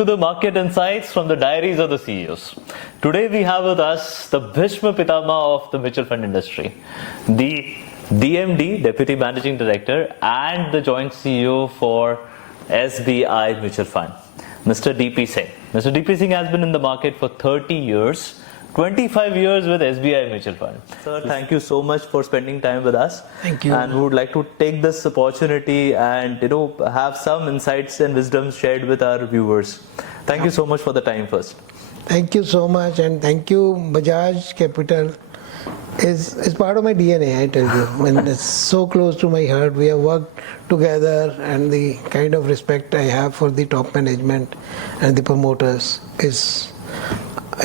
to the Market Insights from the Diaries of the CEOs. Today we have with us the Bhishma Pitama of the mutual fund industry, the DMD, Deputy Managing Director, and the Joint CEO for SBI Mutual Fund, Mr. DP Singh. Mr. DP Singh has been in the market for 30 years. 25 years with SBI Mutual Fund. Sir, thank you so much for spending time with us. Thank you. And we would like to take this opportunity and have some insights and wisdom shared with our viewers. Thank you so much for the time first. Thank you so much, and thank you. BajajCapital is part of my DNA, I tell you. And it's so close to my heart. We have worked together, and the kind of respect I have for the top management and the promoters is,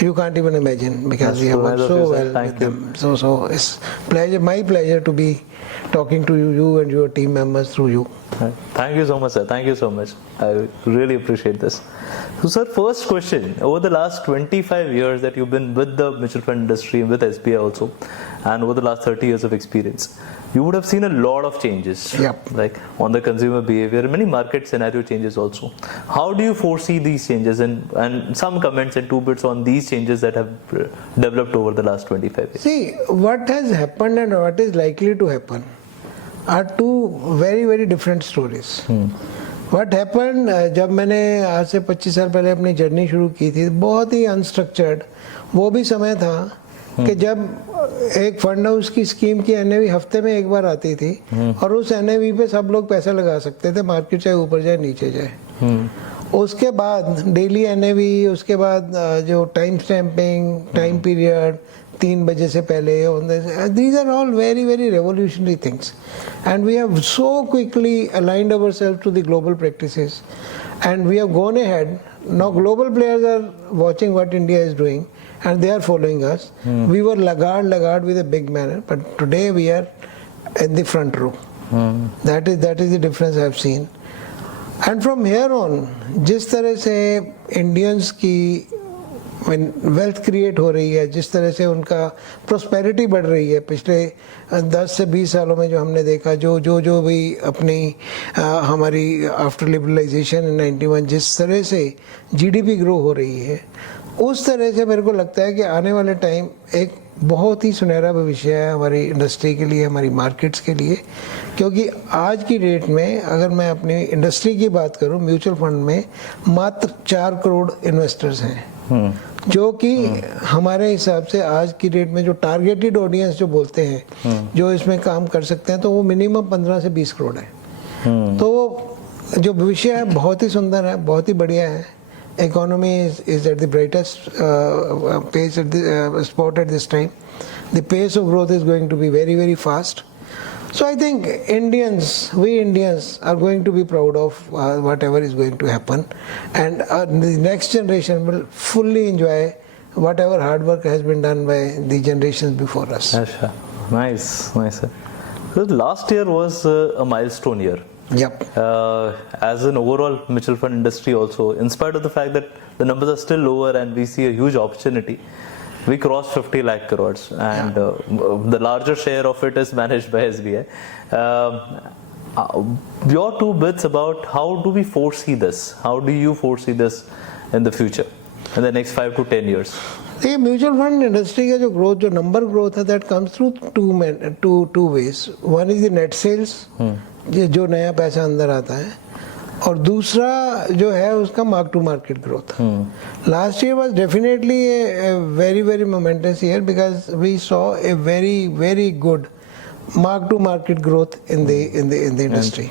you can't even imagine, because we have worked so well with them. So it's my pleasure to be talking to you and your team members through you. Thank you so much, sir. Thank you so much. I really appreciate this. So, sir, first question. Over the last 25 years that you've been with the mutual fund industry, with SBI also, and over the last 30 years of experience, you would have seen a lot of changes. Yep. Like on the consumer behavior, many market scenario changes also. How do you foresee these changes, and some comments and two bits on these changes that have developed over the last 25 years? See, what has happened and what is likely to happen are two very, very different stories. What happened, जब मैंने आज से 25 साल पहले अपनी journey शुरू की थी, बहुत ही अनस्ट्रक्चर्ड वो भी समय था कि जब एक फंड हाउस की स्कीम की एनएवी हफ्ते में एक बार आती थी और उस एनएवी पे सब लोग पैसा लगा सकते थे, मार्केट चाहे ऊपर जाए नीचे जाए. उसके बाद डेली एनएवी, उसके बाद जो टाइम स्टैंपिंग, टाइम पीरियड 3 बजे से पहले, these are all very, very revolutionary things, and we have so quickly aligned ourselves to the global practices, and we have gone ahead. Now global players are watching what India is doing, and they are following us. We were laggard with a big manner, but today we are in the front row. That is the difference I have seen. And from here on, जिस तरह से Indians की wealth create हो रही है, जिस तरह से उनका प्रोस्पेरिटी बढ़ रही है, पिछले 10 से 20 सालों में जो हमने देखा, जो भी अपनी हमारी आफ्टर लिबरलाइजेशन इन 91 जिस तरह से जीडीपी ग्रो हो रही है, उस तरह से मेरे को लगता है कि आने वाले टाइम एक बहुत ही सुनहरा भविष्य है हमारी इंडस्ट्री के लिए, हमारी मार्केट्स के लिए. क्योंकि आज की डेट में अगर मैं अपनी इंडस्ट्री की बात करूं, म्यूचुअल फंड में मात्र 4 करोड़ इन्वेस्टर्स हैं, जो कि हमारे हिसाब से आज की डेट में जो टारगेटेड ऑडियंस जो बोलते हैं, जो इसमें काम कर सकते हैं, तो वो मिनिमम 15 से 20 करोड़ है. तो जो भविष्य है बहुत ही सुंदर है, बहुत ही बढ़िया है. Economy is at the brightest pace at the spot at this time. The pace of growth is going to be very, very fast. So I think we Indians are going to be proud of whatever is going to happen, and the next generation will fully enjoy whatever hard work has been done by the generations before us. Asha. Nice, sir. So last year was a milestone year. Yep. As an overall mutual fund industry also, in spite of the fact that the numbers are still lower and we see a huge opportunity, we crossed 50 lakh crores, and the larger share of it is managed by SBI. Your two bits about how do we foresee this? How do you foresee this in the future, in the next 5 to 10 years? The mutual fund industry का जो growth, जो number growth है, that comes through two ways. One is the net sales, जो नया पैसा अंदर आता है, और दूसरा जो है उसका mark to market growth. Last year was definitely a very, very momentous year because we saw a very, very good mark to market growth in the industry.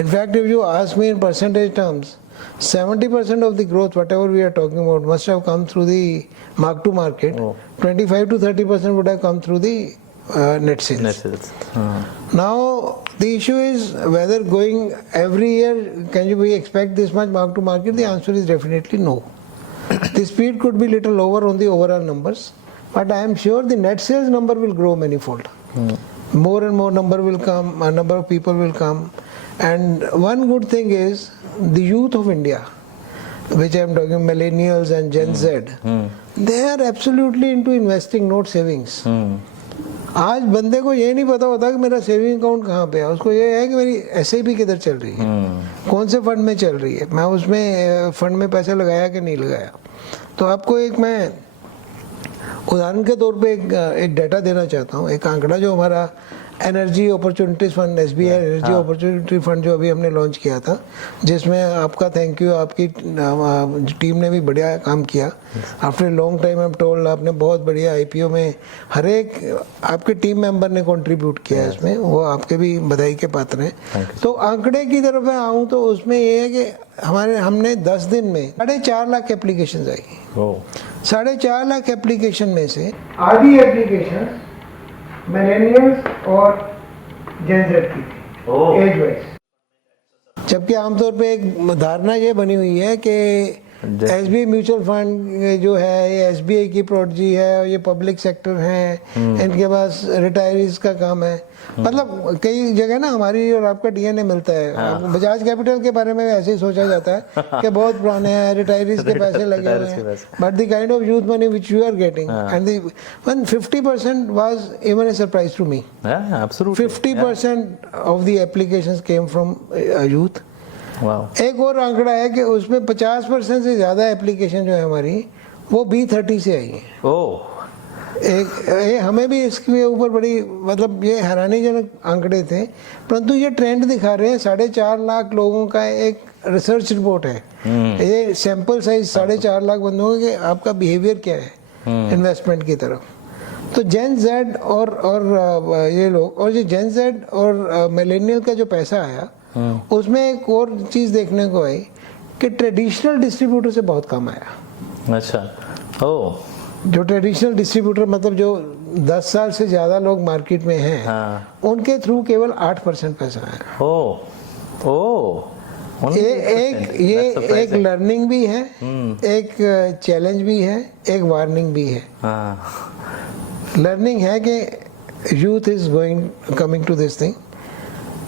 In fact, if you ask me in percentage terms, 70% of the growth, whatever we are talking about, must have come through the mark to market. 25 to 30% would have come through the net sales. Now the issue is whether going every year can we expect this much mark to market. The answer is definitely no. The speed could be little lower on the overall numbers, but I am sure the net sales number will grow manifold. More and more number will come, a number of people will come, and one good thing is the youth of India, which I am talking millennials and Gen Z, they are absolutely into investing, not savings. आज बंदे को ये नहीं पता होता कि मेरा saving account कहाँ पे है, उसको ये है कि मेरी एसआईपी किधर चल रही है, कौन से फंड में चल रही है, मैं उसमें फंड में पैसा लगाया कि नहीं लगाया। तो आपको एक मैं उदाहरण के तौर पे एक डाटा देना चाहता हूँ, एक आंकड़ा जो हमारा energy opportunities fund, SBI energy opportunity fund जो अभी हमने लॉन्च किया था, जिसमें आपका थैंक यू, आपकी टीम ने भी बढ़िया काम किया। After long time I am told, आपने बहुत बढ़िया आईपीओ में हर एक आपके टीम मेंबर ने कंट्रीब्यूट किया है इसमें, वो आपके भी बधाई के पात्र हैं। तो आंकड़े की तरफ मैं आऊँ तो उसमें ये है कि हमने 10 दिन में 4.5 लाख एप्लीकेशन आई। 4.5 लाख एप्लीकेशन में से आधी एप्लीकेशन मिलेनियल्स और जेन ज़ेड की थी, एज वाइज। जबकि आमतौर पे एक धारणा ये बनी हुई है कि एसबीआई म्यूचुअल फंड जो है ये एसबीआई की प्रोडजी है और ये पब्लिक सेक्टर है, इनके पास रिटायरीज का काम है। मतलब कई जगह ना हमारी और आपका डीएनए मिलता है। बजाज कैपिटल के बारे में ऐसे ही सोचा जाता है कि बहुत पुराने हैं, रिटायरीज के पैसे लगे हुए हैं, but the kind of youth money which you are getting and one 50% was even a surprise to me. 50% of the applications came from youth. एक और आंकड़ा है कि उसमें 50% से ज्यादा एप्लीकेशन जो है हमारी वो B30 से आई है। ये हमें भी इसके ऊपर बड़ी मतलब ये हैरानीजनक आंकड़े थे, परंतु ये ट्रेंड दिखा रहे हैं। 4.5 लाख लोगों का एक रिसर्च रिपोर्ट है, ये सैंपल साइज 4.5 लाख बंदों के आपका बिहेवियर क्या है इन्वेस्टमेंट की तरफ। तो जेन जेड और ये लोग, और ये जेन जेड और मिलेनियल का जो पैसा आया उसमें एक और चीज देखने को आई कि ट्रेडिशनल डिस्ट्रीब्यूटर से बहुत कम आया। अच्छा, जो ट्रेडिशनल डिस्ट्रीब्यूटर मतलब जो 10 साल से ज्यादा लोग मार्केट में हैं, उनके थ्रू केवल 8% पैसा आया। ये एक लर्निंग भी है, एक चैलेंज भी है, एक वार्निंग भी है। लर्निंग है कि youth is coming to this thing.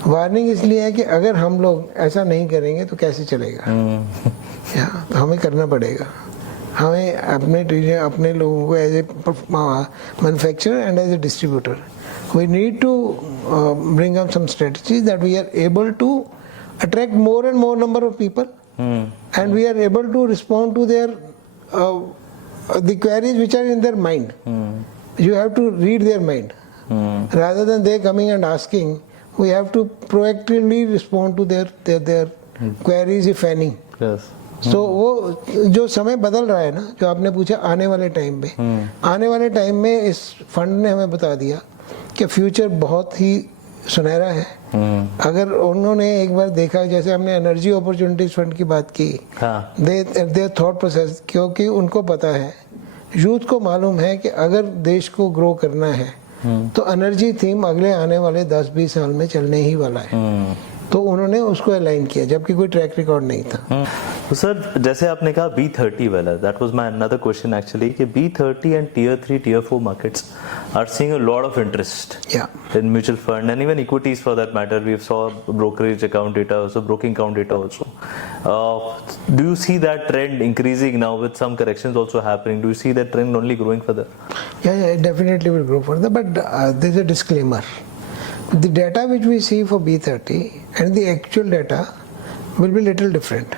Warning इसलिए है कि अगर हम लोग ऐसा नहीं करेंगे तो कैसे चलेगा, तो हमें करना पड़ेगा। हमें अपने लोगों को as a manufacturer and as a distributor we need to bring up some strategies that we are able to attract more and more number of people and we are able to respond to their the queries which are in their mind. You have to read their mind rather than they coming and asking. We have to proactively respond to their queries if any. Yes. So वो जो समय बदल रहा है ना, जो आपने पूछा आने वाले टाइम में, आने वाले टाइम में इस फंड ने हमें बता दिया कि फ्यूचर बहुत ही सुनहरा है। अगर उन्होंने एक बार देखा, जैसे हमने एनर्जी अपॉर्चुनिटीज फंड की बात की, दे थॉट प्रोसेस, क्योंकि उनको पता है, यूथ को मालूम है कि अगर देश को ग्रो करना है तो एनर्जी थीम अगले आने वाले 10-20 साल में चलने ही वाला है। तो उन्होंने उसको अलाइन किया जबकि कोई ट्रैक रिकॉर्ड नहीं था। तो सर जैसे आपने कहा B30 वाला, that was my another question actually, कि B30 and Tier 3 Tier 4 markets are seeing a lot of interest in mutual fund and even equities for that matter. We saw brokerage account data also, broking account data also. Do you see that trend increasing now with some corrections also happening? Do you see that trend only growing further? Yeah, it definitely will grow further, but there's a disclaimer. The data which we see for B30 and the actual data will be little different.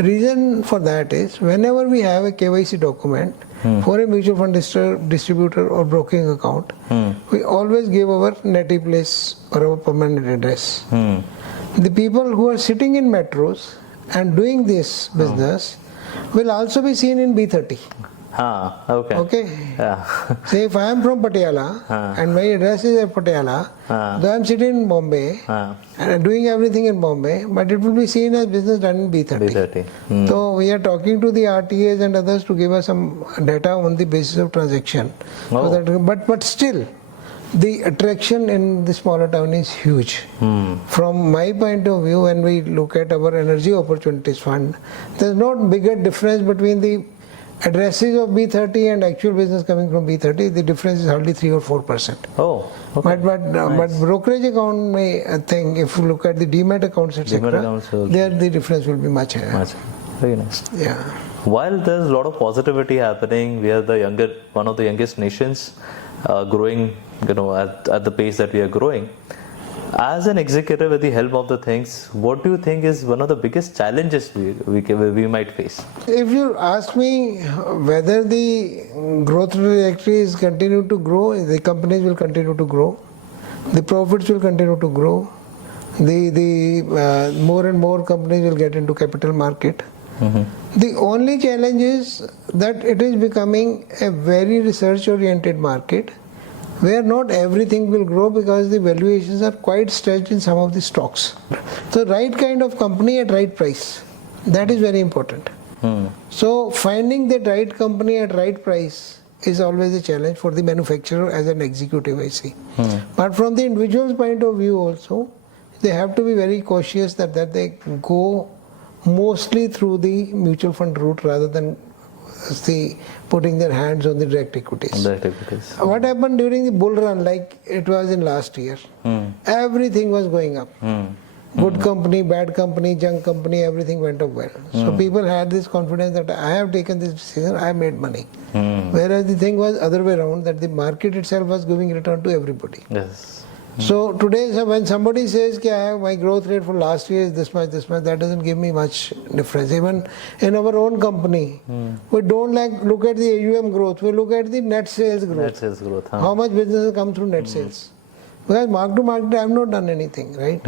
A reason for that is whenever we have a KYC document for a mutual fund distributor or broking account, we always give our native place or our permanent address. The people who are sitting in metros and doing this business will also be seen in B30. Okay. Yeah. Say if I am from Patiala and my address is at Patiala, though I am sitting in Bombay and doing everything in Bombay, but it will be seen as business done in B30. So we are talking to the RTAs and others to give us some data on the basis of transaction. So that, but still, the attraction in the smaller town is huge. From my point of view, when we look at our energy opportunities fund, there is not bigger difference between the addresses of B30 and actual business coming from B30. The difference is hardly 3 or 4%. Okay. But brokerage account may think, if you look at the demat accounts, etc., there the difference will be much higher. Very nice. Yeah. While there's a lot of positivity happening, we are one of the youngest nations, growing at the pace that we are growing. As an executive at the helm of the things, what do you think is one of the biggest challenges we might face? If you ask me whether the growth trajectory is continue to grow, the companies will continue to grow, the profits will continue to grow, the more and more companies will get into capital market. The only challenge is that it is becoming a very research oriented market where not everything will grow because the valuations are quite stretched in some of the stocks. So right kind of company at right price, that is very important. So finding the right company at right price is always a challenge for the manufacturer as an executive, I see. But from the individual's point of view also, they have to be very cautious that they go mostly through the mutual fund route rather than putting their hands on the direct equities. What happened during the bull run, like it was in last year? Everything was going up. Good company, bad company, junk company, everything went up well. So people had this confidence that I have taken this decision, I have made money. Whereas the thing was other way around, that the market itself was giving return to everybody. Yes. So today, when somebody says that my growth rate for last year is this much, that doesn't give me much difference. Even in our own company, we don't look at the AUM growth, we look at the net sales growth. Net sales growth. How much business has come through net sales. Because mark to market, I have not done anything, right?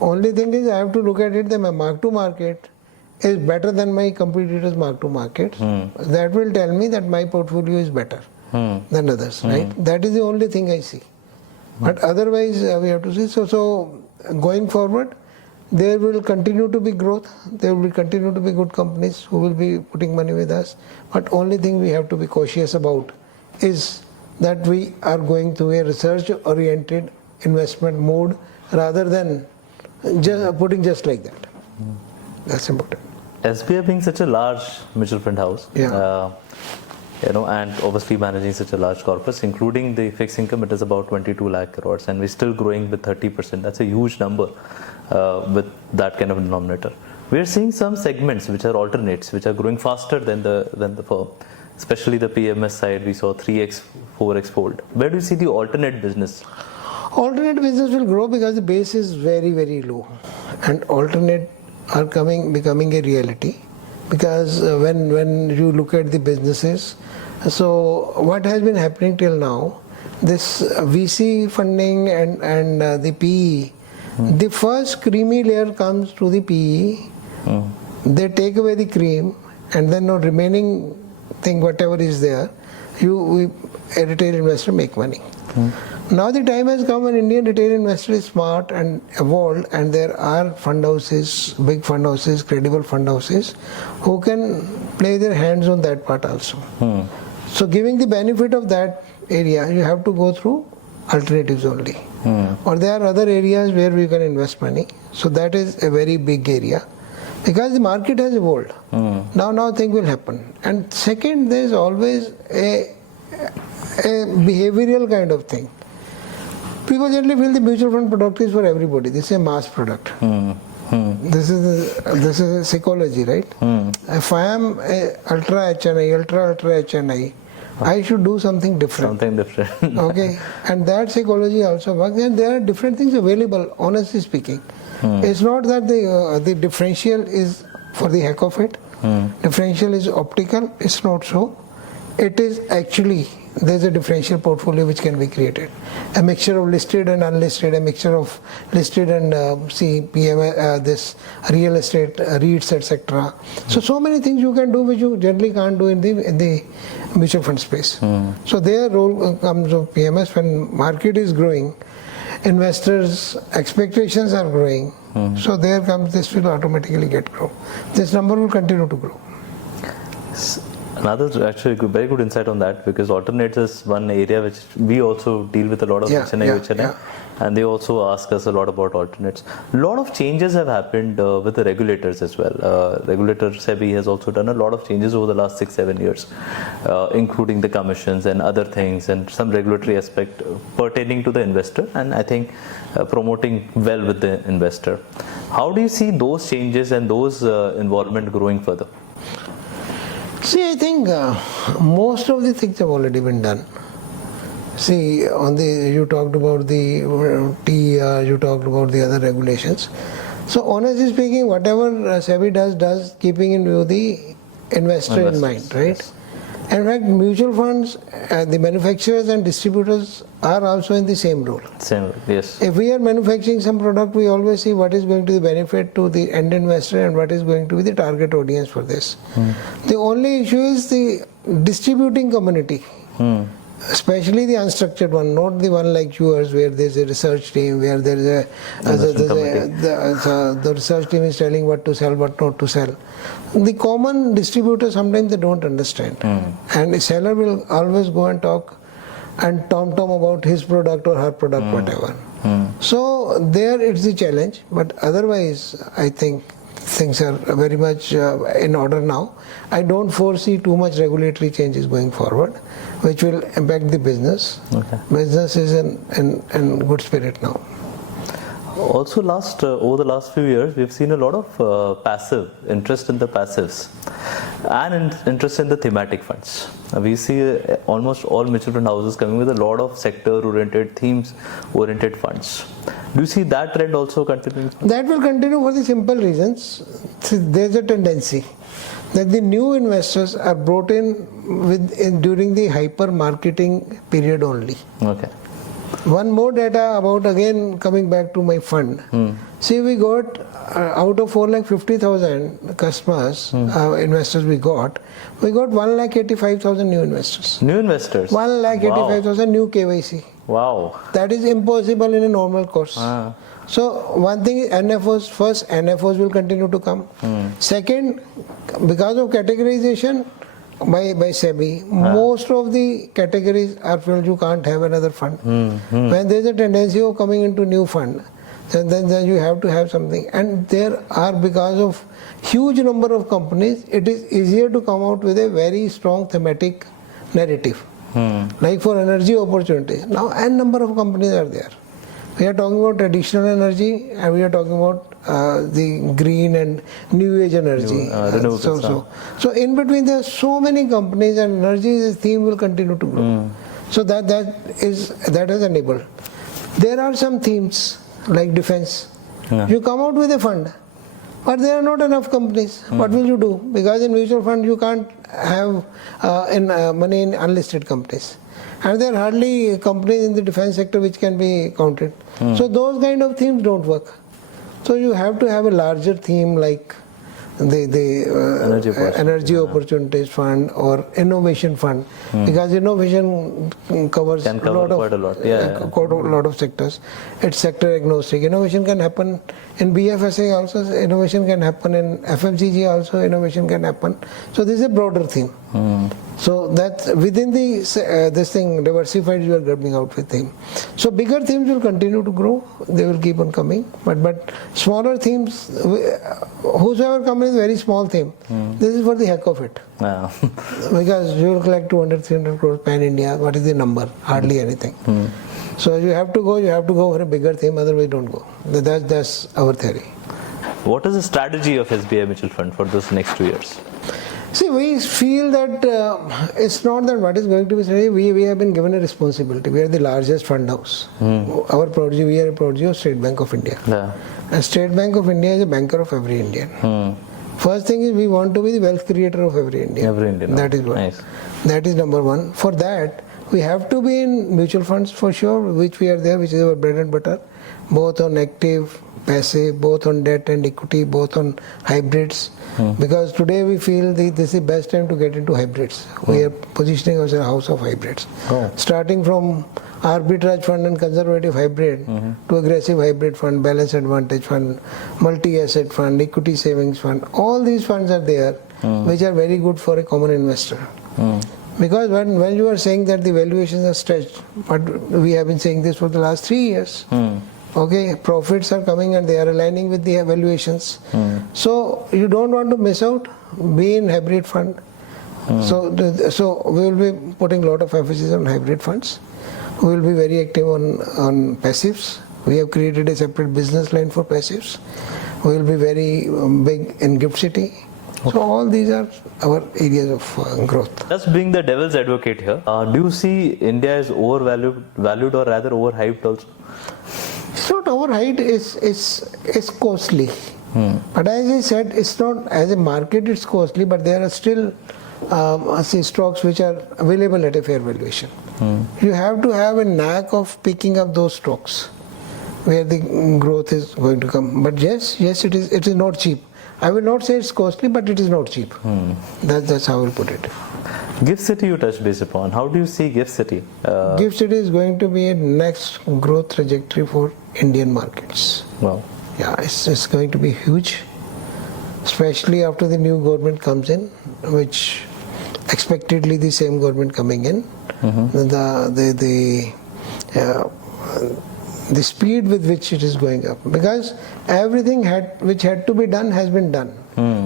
Only thing is I have to look at it that my mark to market is better than my competitors' mark to market. That will tell me that my portfolio is better than others, right? That is the only thing I see. But otherwise, we have to see. So going forward, there will continue to be growth. There will continue to be good companies who will be putting money with us. But only thing we have to be cautious about is that we are going through a research-oriented investment mode rather than just putting just like that. That's important. SBI being such a large mutual fund house. And obviously managing such a large corpus, including the fixed income, it is about 22 lakh crores, and we're still growing with 30%. That's a huge number with that kind of denominator. We're seeing some segments which are alternates, which are growing faster than the firm. Especially the PMS side, we saw 3x, 4x fold. Where do you see the alternate business? Alternate business will grow because the base is very, very low, and alternate are becoming a reality. Because when you look at the businesses, so what has been happening till now, this VC funding and the PE, the first creamy layer comes to the PE, they take away the cream, and then the remaining thing, whatever is there, a retail investor make money. Now the time has come when Indian retail investor is smart and evolved, and there are fund houses, big fund houses, credible fund houses, who can play their hands on that part also. So giving the benefit of that area, you have to go through alternatives only. Or there are other areas where we can invest money. So that is a very big area. Because the market has evolved. Now things will happen. And second, there is always a behavioral kind of thing. People generally feel the mutual fund product is for everybody. This is a mass product. This is a psychology, right? If I am a ultra HNI, I should do something different. Okay, and that psychology also works. And there are different things available. Honestly speaking, it's not that the differential is for the heck of it. Differential is optical. It's not so. It is actually, there's a differential portfolio which can be created. A mixture of listed and unlisted, a mixture of listed and this real estate, REITs, etc. So many things you can do which you generally can't do in the mutual fund space. So their role comes of PMS when market is growing, investors' expectations are growing. So there comes, this will automatically get grow. This number will continue to grow. Another actually very good insight on that, because alternates is one area which we also deal with a lot of HNI, and they also ask us a lot about alternates. A lot of changes have happened with the regulators as well. Regulator SEBI has also done a lot of changes over the last 6-7 years, including the commissions and other things, and some regulatory aspect pertaining to the investor, and I think promoting well with the investor. How do you see those changes and those involvement growing further? See, I think most of the things have already been done. See, you talked about the TER, you talked about the other regulations. So honestly speaking, whatever SEBI does keeping in view the investor in mind, right? Yes. In fact, mutual funds, the manufacturers and distributors are also in the same role. Same, yes. If we are manufacturing some product, we always see what is going to be benefit to the end investor and what is going to be the target audience for this. The only issue is the distributing community. Especially the unstructured one, not the one like yours where there's a research team, where the research team is telling what to sell, what not to sell. The common distributor, sometimes they don't understand. And the seller will always go and talk and tom-tom about his product or her product, whatever. So there it's the challenge, but otherwise I think things are very much in order now. I don't foresee too much regulatory changes going forward, which will impact the business. Okay. Business is in good spirit now. Also, over the last few years, we've seen a lot of passive interest in the passives and interest in the thematic funds. We see almost all mutual fund houses coming with a lot of sector-oriented, themes-oriented funds. Do you see that trend also continuing? That will continue for the simple reasons. There's a tendency that the new investors are brought in during the hyper marketing period only. Okay. One more data about, again coming back to my fund. See, we got out of 4,50,000 customers, investors we got 1,85,000 new investors. New investors? 1,85,000 new KYC. Wow. That is impossible in a normal course. So one thing is NFOs, first NFOs will continue to come. Second, because of categorization by SEBI, most of the categories are filled, you can't have another fund. When there is a tendency of coming into new fund, then you have to have something. And there are, because of huge number of companies, it is easier to come out with a very strong thematic narrative. Like for energy opportunity, now n number of companies are there. We are talking about traditional energy and we are talking about the green and new age energy. So in between there are so many companies, and energy theme will continue to grow. So that has enabled. There are some themes like defense. You come out with a fund, but there are not enough companies. What will you do? Because in mutual fund you can't have money in unlisted companies. And there are hardly companies in the defense sector which can be counted. So those kind of themes don't work. So you have to have a larger theme like the energy opportunities fund or innovation fund, because innovation covers a lot of sectors. It's sector agnostic. Innovation can happen in BFSI also, innovation can happen in FMCG also, innovation can happen. So this is a broader theme. So that within this thing diversified, you are grabbing out with theme. So bigger themes will continue to grow, they will keep on coming, but smaller themes, whosoever comes with very small theme, this is for the heck of it. Because you will collect 200-300 crores pan India, what is the number? Hardly anything. So you have to go for a bigger theme, otherwise don't go. That's our theory. What is the strategy of SBI Mutual Fund for those next 2 years? See, we feel that it's not that what is going to be strategy. We have been given a responsibility. We are the largest fund house. Our prodigy, we are a prodigy of State Bank of India. And State Bank of India is a banker of every Indian. First thing is we want to be the wealth creator of every Indian. That is what. Nice. That is number one. For that, we have to be in mutual funds for sure, which we are there, which is our bread and butter, both on active, passive, both on debt and equity, both on hybrids. Because today we feel this is the best time to get into hybrids. We are positioning ourselves as a house of hybrids. Starting from arbitrage fund and conservative hybrid to aggressive hybrid fund, balance advantage fund, multi-asset fund, equity savings fund. All these funds are there, which are very good for a common investor. Because when you are saying that the valuations are stretched, but we have been saying this for the last 3 years. Okay, profits are coming and they are aligning with the valuations. So you don't want to miss out, be in hybrid fund. So we will be putting a lot of emphasis on hybrid funds. We will be very active on passives. We have created a separate business line for passives. We will be very big in Gift City. So all these are our areas of growth. Just being the devil's advocate here, do you see India is valued or rather overhyped also? It's not overhyped, it's costly. But as I said, it's not, as a market it's costly, but there are still stocks which are available at a fair valuation. You have to have a knack of picking up those stocks where the growth is going to come. But yes, it is not cheap. I will not say it's costly, but it is not cheap. That's how I will put it. GIFT City you touched base upon. How do you see GIFT City? GIFT City is going to be a next growth trajectory for Indian markets. Wow. Yeah, it's going to be huge, especially after the new government comes in, which expectedly the same government coming in. The speed with which it is going up, because everything which had to be done has been done.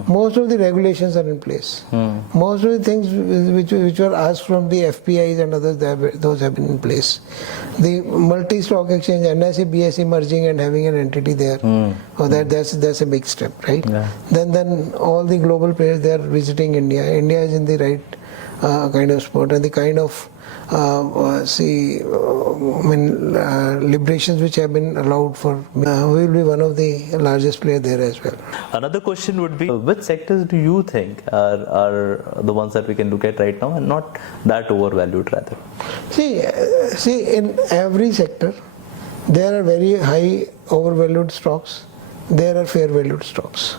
Most of the regulations are in place. Most of the things which were asked from the FPIs and others, those have been in place. The multi-stock exchange, NSE, BSE merging and having an entity there, that's a big step, right? Yeah. Then all the global players, they are visiting India. India is in the right kind of spot, and the kind of liberations which have been allowed for, we will be one of the largest players there as well. Another question would be, which sectors do you think are the ones that we can look at right now and not that overvalued rather? See, in every sector, there are very high overvalued stocks, there are fair valued stocks.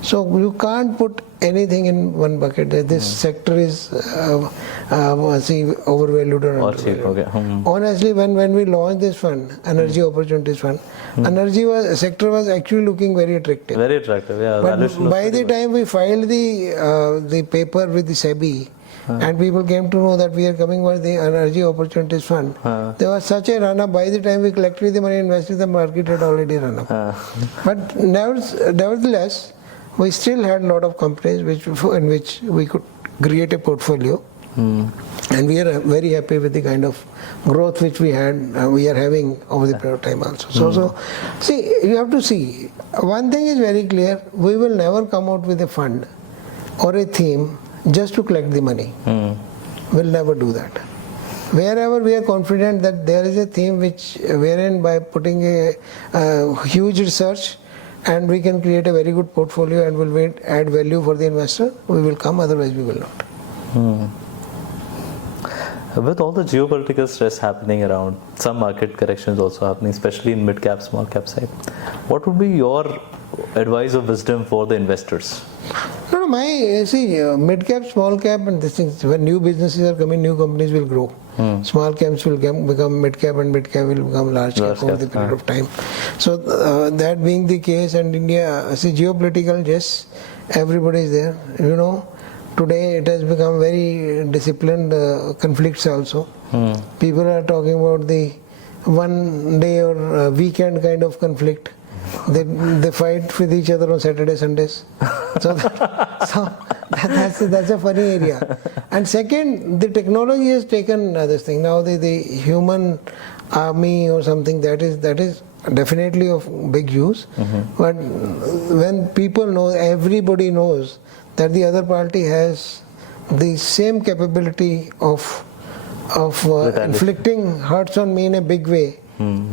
So you can't put anything in one bucket that this sector is overvalued or undervalued. Okay. Honestly, when we launched this fund, Energy Opportunities Fund, sector was actually looking very attractive. Very attractive, yeah. But by the time we filed the paper with the SEBI, and people came to know that we are coming with the Energy Opportunities Fund, there was such a run-up. By the time we collected the money, invested, the market had already run up. But nevertheless, we still had a lot of companies in which we could create a portfolio, and we are very happy with the kind of growth which we are having over the period of time also. So see, you have to see, one thing is very clear: we will never come out with a fund or a theme just to collect the money. We'll never do that. Wherever we are confident that there is a theme wherein by putting a huge research, and we can create a very good portfolio and will add value for the investor, we will come, otherwise we will not. With all the geopolitical stress happening around, some market corrections also happening, especially in mid-cap, small-cap side, what would be your advice or wisdom for the investors? No, mid-cap, small-cap and these things, when new businesses are coming, new companies will grow. Small caps will become mid-cap and mid-cap will become large-cap over the period of time. So that being the case, and India, geopolitical, yes, everybody is there. You know, today it has become very disciplined conflicts also. People are talking about the one day or weekend kind of conflict. They fight with each other on Saturday, Sundays. So that's a funny area. And second, the technology has taken this thing. Now the human army or something, that is definitely of big use. But when people know, everybody knows that the other party has the same capability of inflicting hurts on me in a big way.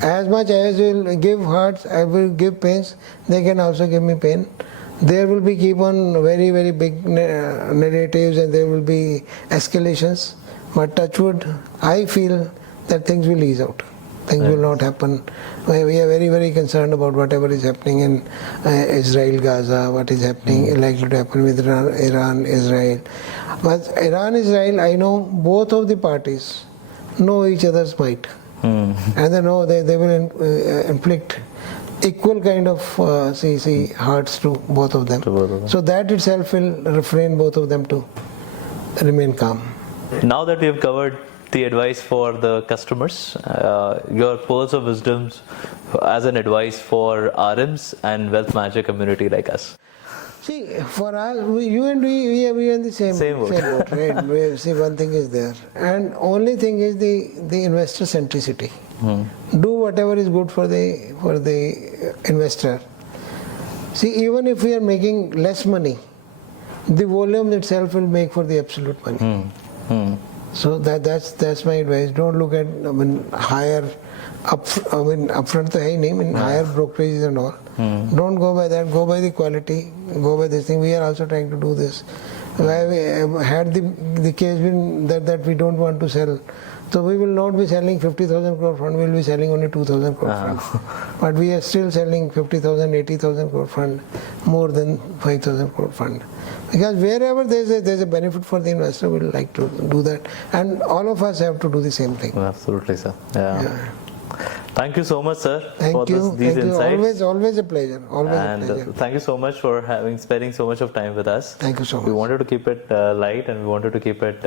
As much as I will give hurts, I will give pains, they can also give me pain. There will be keep on very, very big narratives, and there will be escalations. But touch wood, I feel that things will ease out. Things will not happen. We are very, very concerned about whatever is happening in Israel, Gaza, what is happening, likely to happen with Iran, Israel. But Iran, Israel, I know both of the parties know each other's might. And they know they will inflict equal kind of hurts to both of them. So that itself will refrain both of them to remain calm. Now that we have covered the advice for the customers, your pearls of wisdom as an advice for RMs and wealth manager community like us. See, for us, you and we are in the same boat, right? See, one thing is there, and only thing is the investor centricity. Do whatever is good for the investor. See, even if we are making less money, the volume itself will make for the absolute money. So that's my advice. Don't look at higher upfront to hai nahi, higher brokerages and all. Don't go by that. Go by the quality. Go by this thing. We are also trying to do this. Had the case been that we don't want to sell, so we will not be selling 50,000 crore fund. We will be selling only 2,000 crore fund. But we are still selling 50,000, 80,000 crore fund more than 5,000 crore fund. Because wherever there's a benefit for the investor, we will like to do that, and all of us have to do the same thing. Absolutely, sir. Yeah. Thank you so much, sir, for these Thank insights. you. Always a pleasure. Always a pleasure. Thank you so much for spending so much of time with us. Thank you so much. We wanted to keep it light, and we wanted to keep it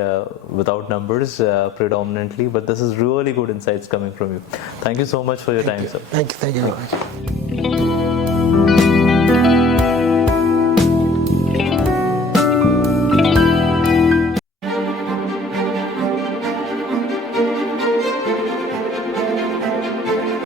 without numbers predominantly, but this is really good insights coming from you. Thank you so much for your time, sir. Thank you very much.